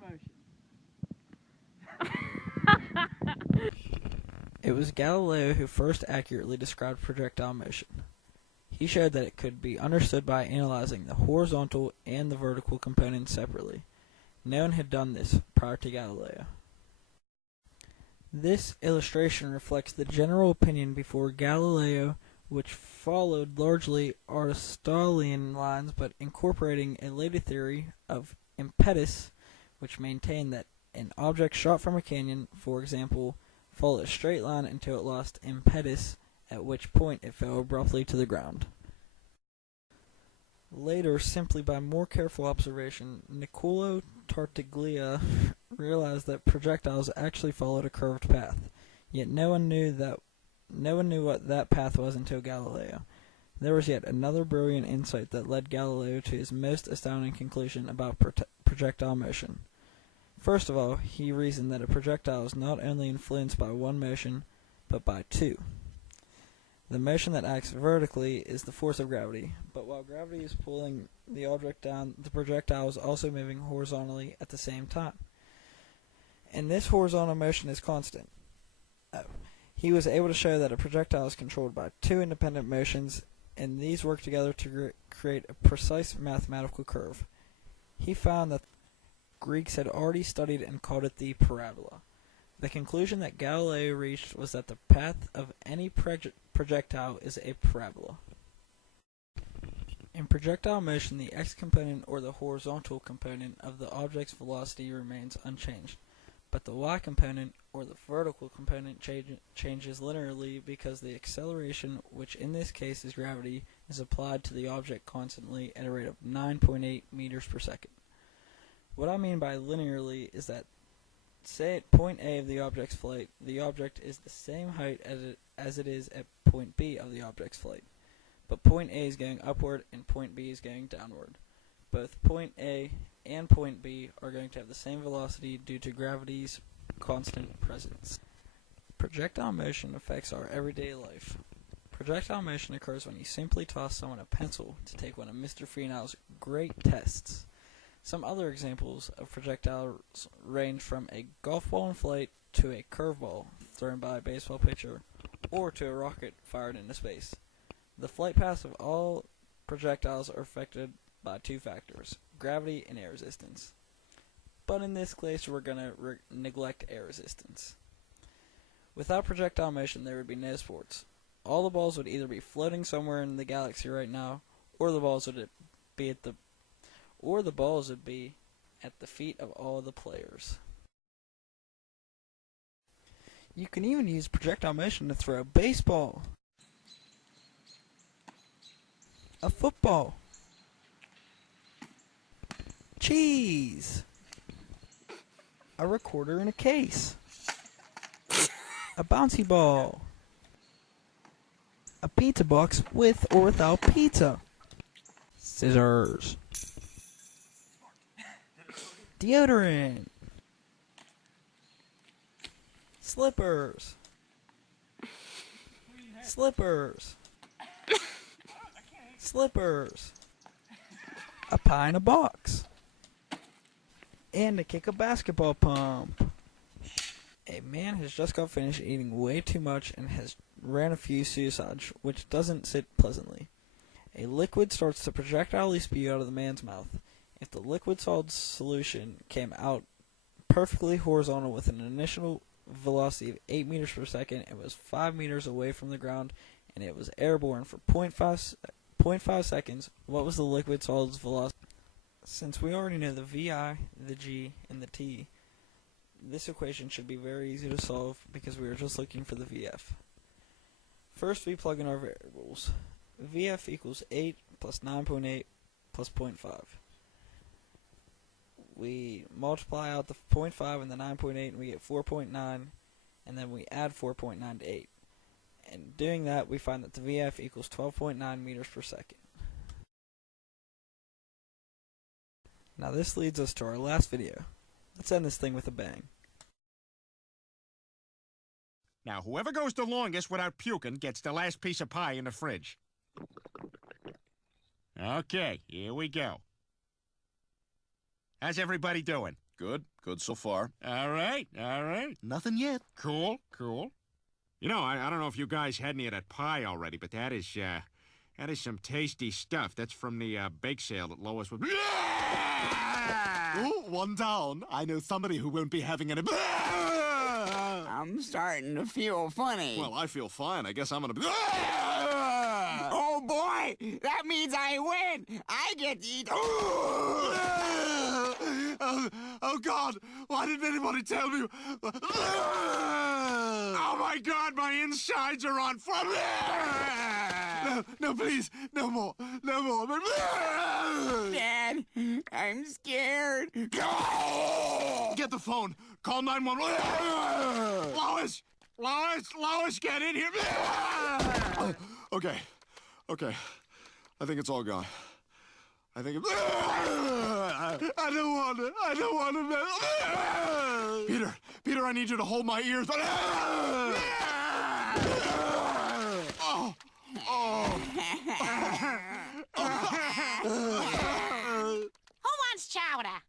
motion. It was Galileo who first accurately described projectile motion. He showed that it could be understood by analyzing the horizontal and the vertical components separately. No one had done this prior to Galileo. This illustration reflects the general opinion before Galileo, which followed largely Aristotelian lines but incorporating a later theory of impetus, which maintained that an object shot from a canyon, for example, followed a straight line until it lost impetus, at which point it fell abruptly to the ground. Later, simply by more careful observation, Niccolò Tartaglia realized that projectiles actually followed a curved path, yet no one knew what that path was until Galileo. There was yet another brilliant insight that led Galileo to his most astounding conclusion about projectile motion. First of all, he reasoned that a projectile is not only influenced by one motion, but by two. The motion that acts vertically is the force of gravity, but while gravity is pulling the object down, the projectile is also moving horizontally at the same time. And this horizontal motion is constant. He was able to show that a projectile is controlled by two independent motions, and these work together to create a precise mathematical curve. He found that Greeks had already studied and called it the parabola. The conclusion that Galileo reached was that the path of any projectile is a parabola. In projectile motion, the x-component or the horizontal component of the object's velocity remains unchanged, but the y-component or the vertical component changes linearly because the acceleration, which in this case is gravity, is applied to the object constantly at a rate of 9.8 meters per second. What I mean by linearly is that, say at point A of the object's flight, the object is the same height as it is at point B of the object's flight. But point A is going upward and point B is going downward. Both point A and point B are going to have the same velocity due to gravity's constant presence. Projectile motion affects our everyday life. Projectile motion occurs when you simply toss someone a pencil to take one of Mr. Finaus' great tests. Some other examples of projectiles range from a golf ball in flight to a curveball thrown by a baseball pitcher or to a rocket fired into space. The flight paths of all projectiles are affected by two factors, gravity and air resistance. But in this case, we're going to neglect air resistance. Without projectile motion, there would be no sports. All the balls would either be floating somewhere in the galaxy right now, or the balls would be at the feet of all the players. You can even use projectile motion to throw a baseball, a football, cheese, a recorder in a case, a bouncy ball, a pizza box with or without pizza, scissors, deodorant, slippers, a pie in a box, and to kick a basketball pump. A man has just got finished eating way too much and has ran a few suicides, which doesn't sit pleasantly. A liquid starts to projectilely spew out of the man's mouth. If the liquid solid solution came out perfectly horizontal with an initial velocity of 8 meters per second, it was 5 meters away from the ground, and it was airborne for 0.5 seconds, what was the liquid solid's velocity? Since we already know the VI, the G, and the T, this equation should be very easy to solve because we are just looking for the VF. First, we plug in our variables. VF equals 8 plus 9.8 plus 0.5. We multiply out the 0.5 and the 9.8 and we get 4.9, and then we add 4.9 to 8. And doing that, we find that the VF equals 12.9 meters per second. Now this leads us to our last video. Let's end this thing with a bang. Now whoever goes the longest without puking gets the last piece of pie in the fridge. Okay, here we go. How's everybody doing? Good so far. All right, all right. Nothing yet. Cool, cool. You know, I don't know if you guys had any of that pie already, but that is some tasty stuff. That's from the bake sale that Lois was... Oh, one down. I know somebody who won't be having any... I'm starting to feel funny. Well, I feel fine. I guess I'm gonna... Oh, boy! That means I win! I get to eat... Oh, God! Why didn't anybody tell me? Oh, my God, my insides are on fire! No, please. No more. No more. Dad, I'm scared. Get the phone. Call 911. Lois! Lois, get in here! Okay. I think it's all gone. I think it's... I don't want to... Peter, I need you to hold my ears. Who wants chowder?